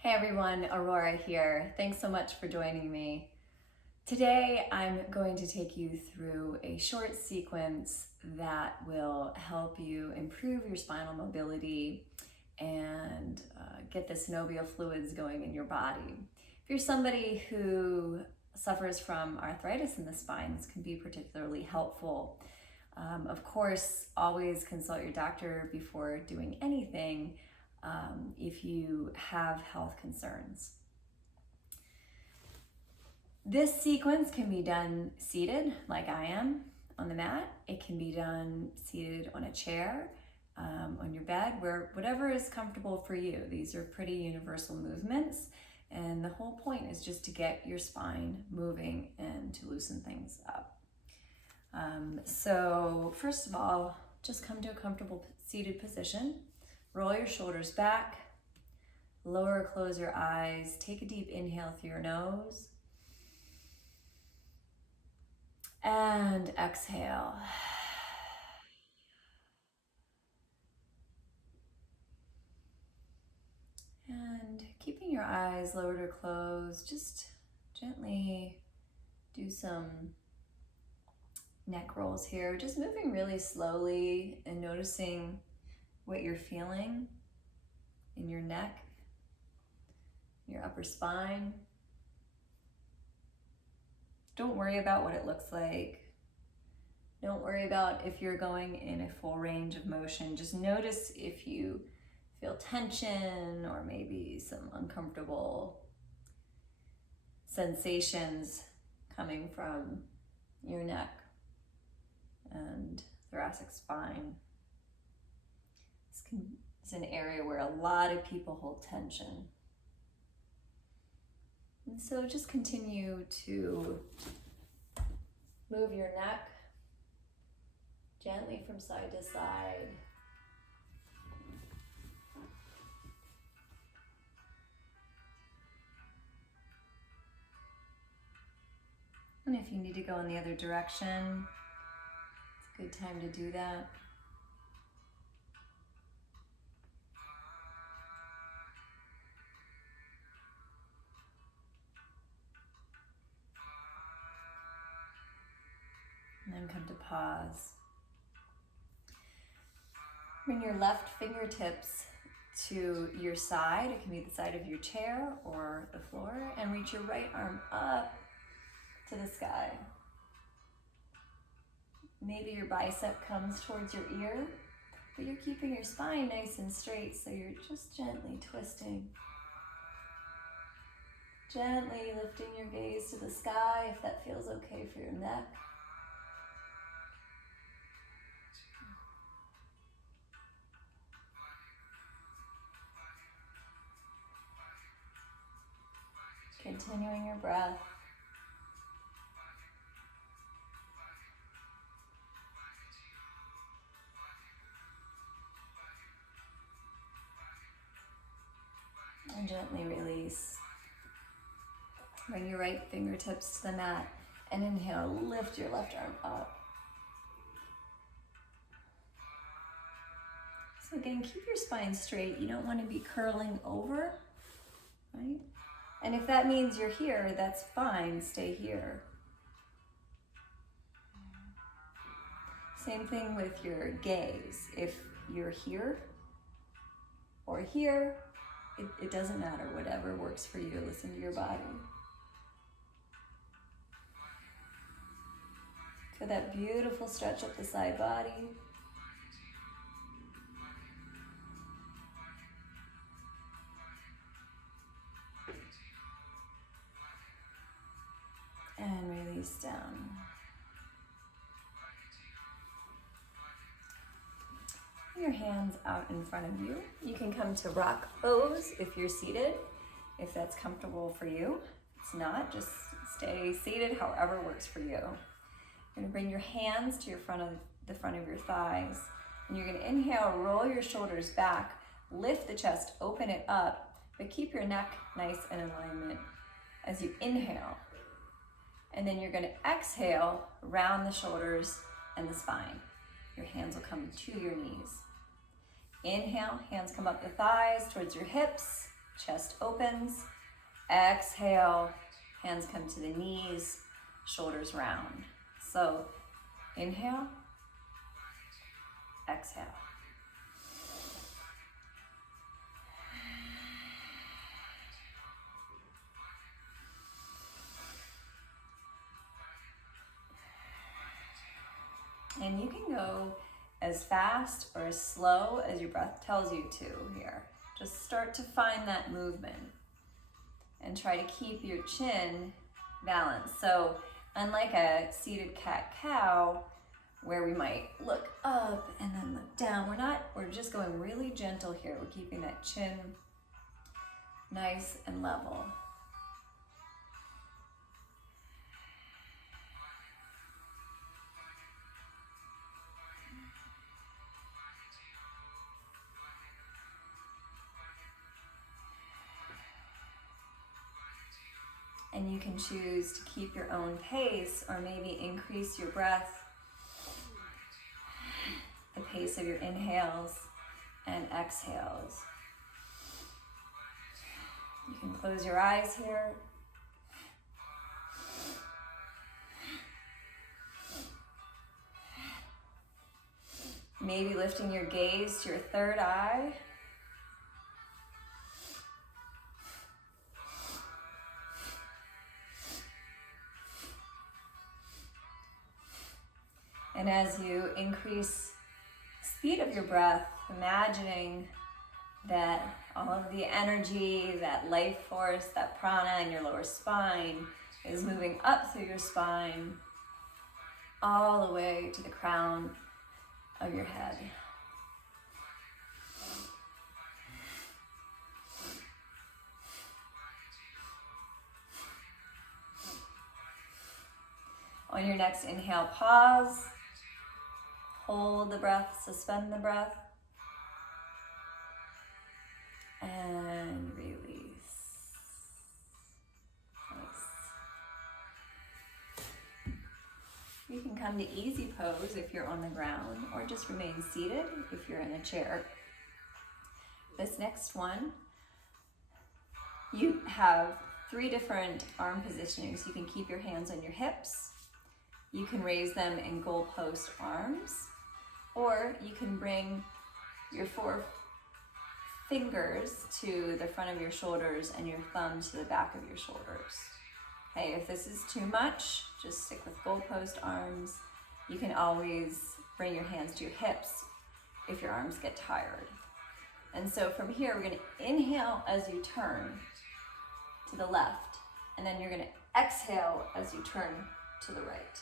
Hey everyone, Aurora here. Thanks so much for joining me. Today I'm going to take you through a short sequence that will help you improve your spinal mobility and get the synovial fluids going in your body. If you're somebody who suffers from arthritis in the spine, this can be particularly helpful. Of course, always consult your doctor before doing anything if you have health concerns. This sequence can be done seated, like I am, on the mat. It can be done seated on a chair, on your bed, whatever is comfortable for you. These are pretty universal movements, and the whole point is just to get your spine moving and to loosen things up. So first of all, just come to a comfortable seated position. Roll your shoulders back, lower or close your eyes, take a deep inhale through your nose, and exhale. And keeping your eyes lowered or closed, just gently do some neck rolls here, just moving really slowly and noticing what you're feeling in your neck, your upper spine. Don't worry about what it looks like. Don't worry about if you're going in a full range of motion. Just notice if you feel tension or maybe some uncomfortable sensations coming from your neck and thoracic spine. It's an area where a lot of people hold tension. And so just continue to move your neck gently from side to side. And if you need to go in the other direction, it's a good time to do that. And then come to pause. Bring your left fingertips to your side. It can be the side of your chair or the floor, and reach your right arm up to the sky. Maybe your bicep comes towards your ear, but you're keeping your spine nice and straight, so you're just gently twisting. Gently lifting your gaze to the sky if that feels okay for your neck. Continuing your breath. And gently release. Bring your right fingertips to the mat and inhale, lift your left arm up. So again, keep your spine straight. You don't want to be curling over, right? And if that means you're here, that's fine, stay here. Same thing with your gaze. If you're here or here, it doesn't matter, whatever works for you. Listen to your body. Feel that beautiful stretch up the side body. And release down. Your hands out in front of you. You can come to rock pose if you're seated, if that's comfortable for you. If it's not, just stay seated however works for you. You're gonna bring your hands to the front of your thighs, and you're gonna inhale, roll your shoulders back, lift the chest, open it up, but keep your neck nice and in alignment as you inhale. And then you're gonna exhale, round the shoulders and the spine. Your hands will come to your knees. Inhale, hands come up the thighs towards your hips. chest opens. Exhale, hands come to the knees, shoulders round. So inhale, exhale. And you can go as fast or as slow as your breath tells you to here. Just start to find that movement and try to keep your chin balanced. So unlike a seated cat-cow, where we might look up and then look down, we're just going really gentle here. We're keeping that chin nice and level. And you can choose to keep your own pace or maybe increase your breath, the pace of your inhales and exhales. You can close your eyes here. Maybe lifting your gaze to your third eye. And as you increase speed of your breath, imagining that all of the energy, that life force, that prana in your lower spine is moving up through your spine, all the way to the crown of your head. On your next inhale, pause. Hold the breath, suspend the breath, and release. Nice. You can come to easy pose if you're on the ground, or just remain seated if you're in a chair. This next one, you have 3 different arm positionings. You can keep your hands on your hips. You can raise them in goalpost arms. Or you can bring your 4 fingers to the front of your shoulders and your thumb to the back of your shoulders. Okay, if this is too much, just stick with goalpost arms. You can always bring your hands to your hips if your arms get tired. And so from here, we're gonna inhale as you turn to the left, and then you're gonna exhale as you turn to the right.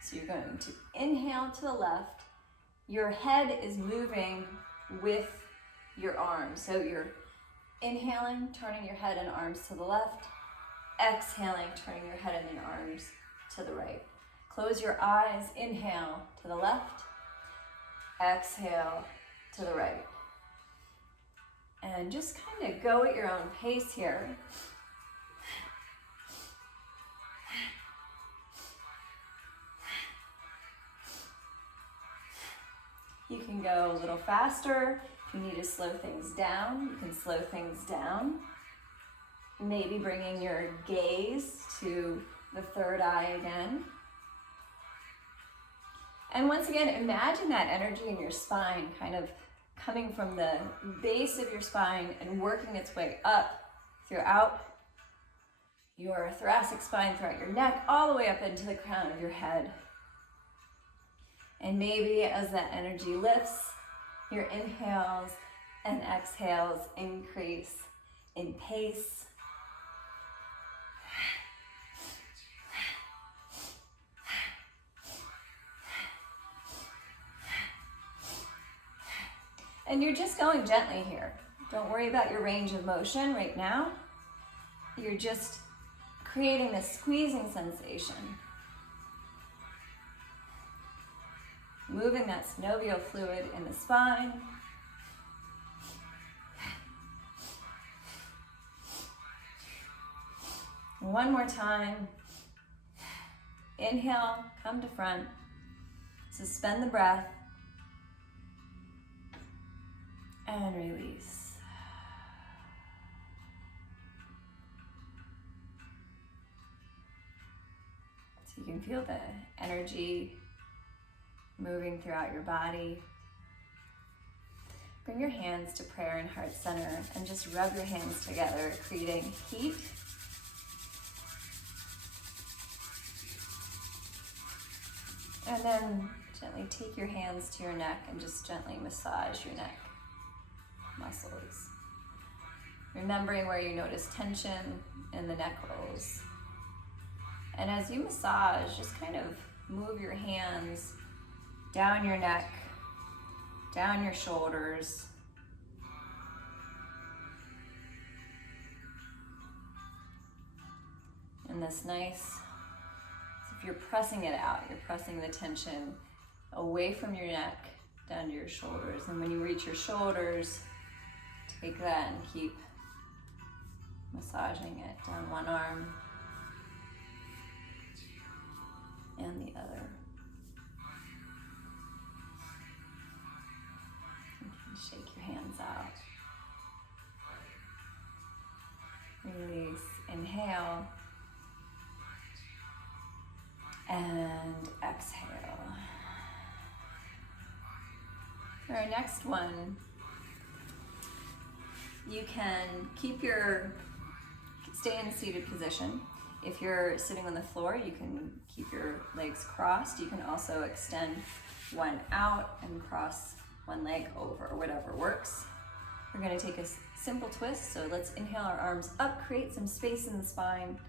So you're going to inhale to the left. Your head is moving with your arms. So you're inhaling, turning your head and arms to the left. Exhaling, turning your head and your arms to the right. Close your eyes, inhale to the left. Exhale to the right. And just kind of go at your own pace here. You can go a little faster. If you need to slow things down, you can slow things down. Maybe bringing your gaze to the third eye again. And once again, imagine that energy in your spine kind of coming from the base of your spine and working its way up throughout your thoracic spine, throughout your neck, all the way up into the crown of your head. And maybe as that energy lifts, your inhales and exhales increase in pace. And you're just going gently here. Don't worry about your range of motion right now. You're just creating this squeezing sensation. Moving that synovial fluid in the spine. One more time. Inhale, come to front. Suspend the breath. And release. can feel the energy moving throughout your body. Bring your hands to prayer and heart center and just rub your hands together, creating heat. And then gently take your hands to your neck and just gently massage your neck muscles. Remembering where you notice tension in the neck rolls. And as you massage, just kind of move your hands down your neck, down your shoulders. And this nice, if you're pressing it out, you're pressing the tension away from your neck, down to your shoulders. And when you reach your shoulders, take that and keep massaging it down one arm and the other. You can shake your hands out. Release, inhale, and exhale. For our next one, you can stay in seated position. If you're sitting on the floor, you can keep your legs crossed. You can also extend one out and cross one leg over, whatever works. We're going to take a simple twist. So let's inhale our arms up, create some space in the spine.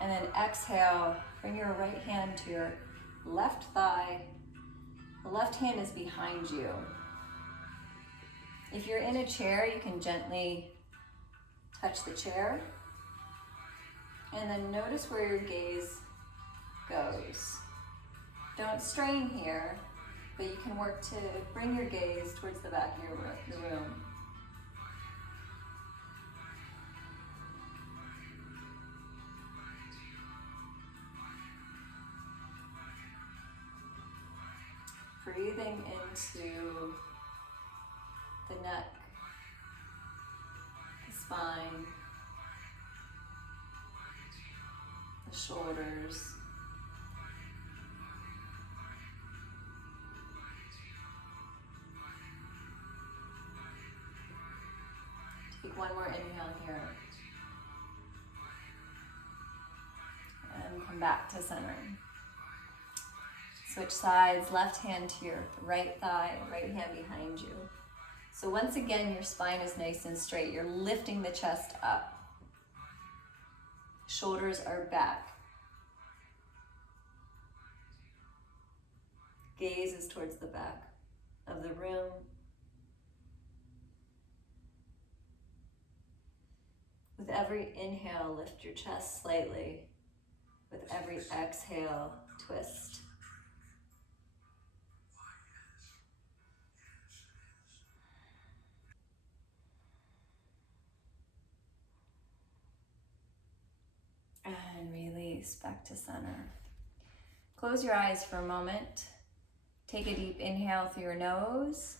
And then exhale, bring your right hand to your left thigh. The left hand is behind you. If you're in a chair, you can gently touch the chair. And then notice where your gaze goes. Don't strain here, but you can work to bring your gaze towards the back of the room. Breathing into the neck, the spine, the shoulders. Take one more inhale here. And come back to center. Switch sides, left hand to your right thigh, right hand behind you. So once again, your spine is nice and straight. You're lifting the chest up. Shoulders are back. Gaze is towards the back of the room. With every inhale, lift your chest slightly. With every exhale, twist. And release back to center. Close your eyes for a moment. Take a deep inhale through your nose.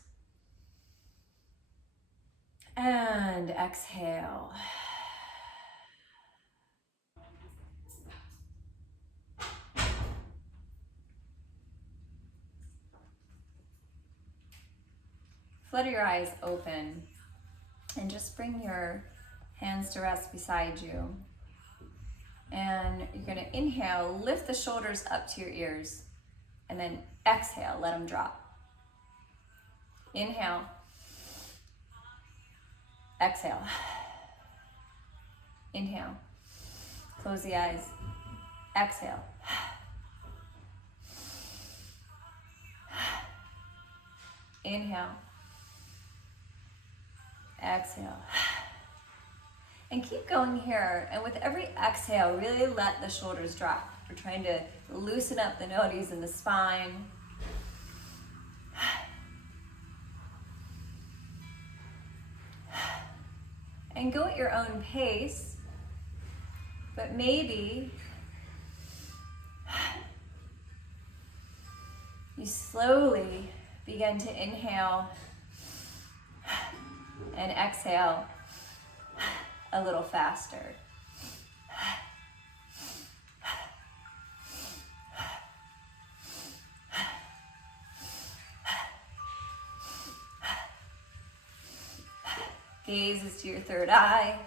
And exhale. Flutter your eyes open and just bring your hands to rest beside you. And you're going to inhale, lift the shoulders up to your ears, and then exhale, let them drop. Inhale, exhale, inhale, close the eyes, exhale, inhale, exhale. And keep going here, and with every exhale, really let the shoulders drop. We're trying to loosen up the nodes in the spine. And go at your own pace, but maybe you slowly begin to inhale and exhale a little faster. Gazes to your third eye.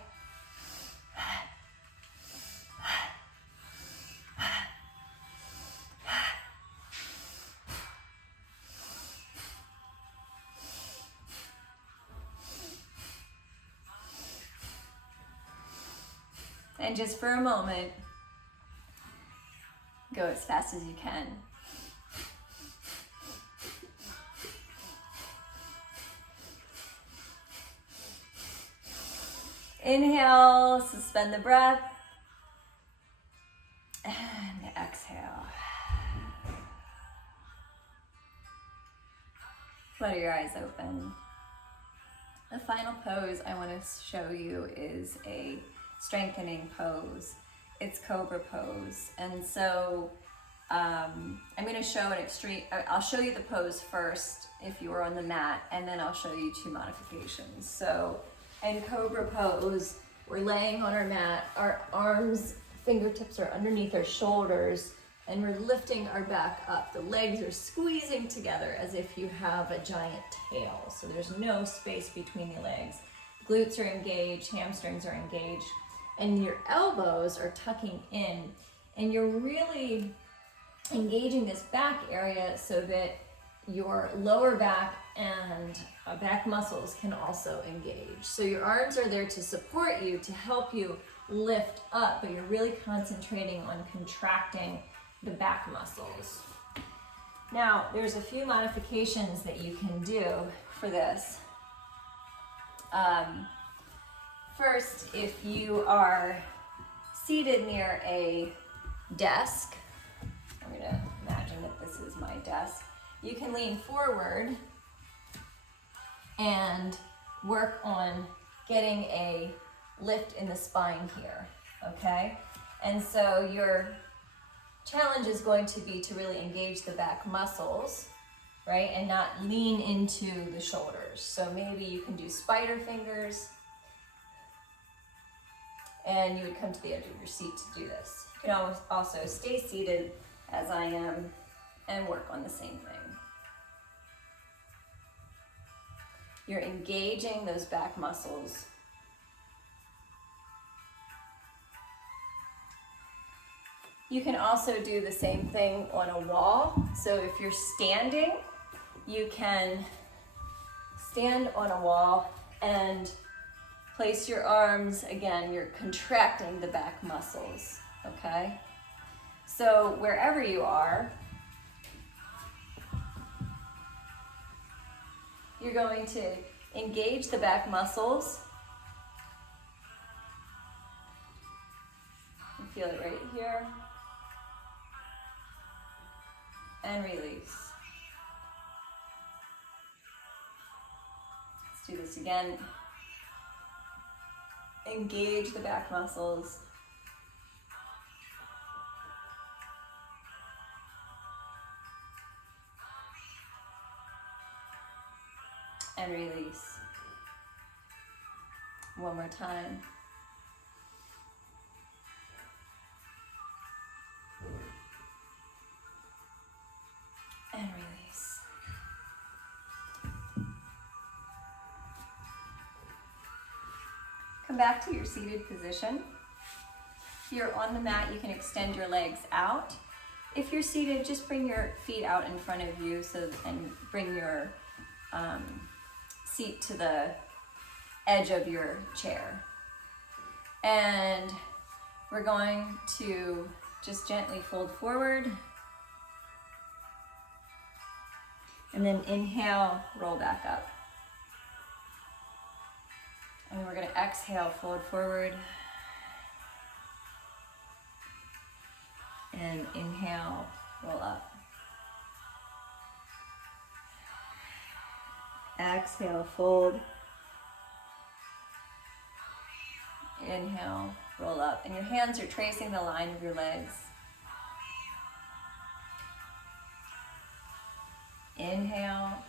And just for a moment, go as fast as you can. Inhale, suspend the breath, and exhale. Flutter your eyes open. The final pose I want to show you is a strengthening pose. It's cobra pose. And so I'm going to show I'll show you the pose first if you were on the mat, and then I'll show you 2 modifications. So in cobra pose, we're laying on our mat, our arms, fingertips are underneath our shoulders, and we're lifting our back up. The legs are squeezing together as if you have a giant tail. So there's no space between the legs. Glutes are engaged, hamstrings are engaged, and your elbows are tucking in. And you're really engaging this back area so that your lower back and back muscles can also engage. So your arms are there to support you, to help you lift up, but you're really concentrating on contracting the back muscles. Now, there's a few modifications that you can do for this. First, if you are seated near a desk, I'm going to imagine that this is my desk, you can lean forward and work on getting a lift in the spine here, okay? And so your challenge is going to be to really engage the back muscles, right? And not lean into the shoulders. So maybe you can do spider fingers, and you would come to the edge of your seat to do this. You can also stay seated as I am and work on the same thing. You're engaging those back muscles. You can also do the same thing on a wall. So if you're standing, you can stand on a wall and place your arms. Again, you're contracting the back muscles, okay? So wherever you are, you're going to engage the back muscles. You feel it right here. And release. Let's do this again. Engage the back muscles. And release. One more time. And release. Come back to your seated position. If you're on the mat, you can extend your legs out. If you're seated, just bring your feet out in front of you and bring your seat to the edge of your chair. And we're going to just gently fold forward. And then inhale, roll back up. And then we're going to exhale, fold forward. And inhale, roll up. Exhale, fold. Inhale, roll up. And your hands are tracing the line of your legs. Inhale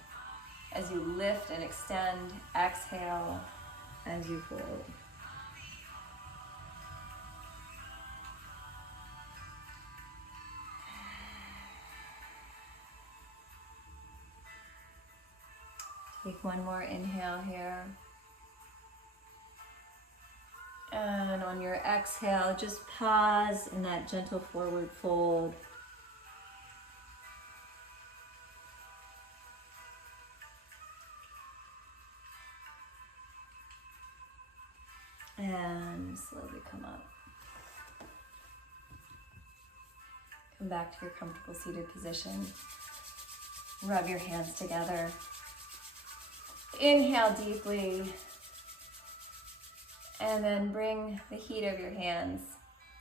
as you lift and extend. Exhale as you fold. Take one more inhale here. On your exhale, just pause in that gentle forward fold. And slowly come up. Come back to your comfortable seated position. Rub your hands together. Inhale deeply. And then bring the heat of your hands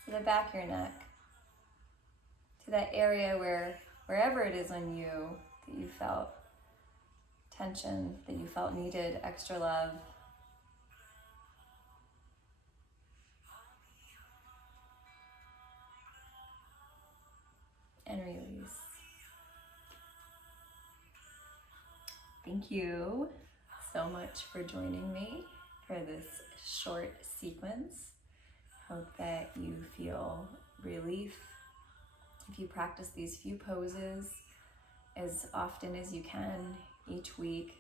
to the back of your neck. To that area wherever it is on you that you felt tension, that you felt needed extra love. And release. Thank you so much for joining me for this short sequence. Hope that you feel relief. If you practice these few poses as often as you can each week,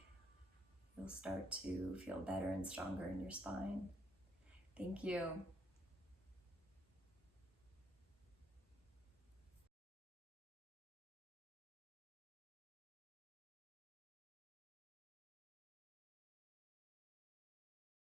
you'll start to feel better and stronger in your spine. Thank you.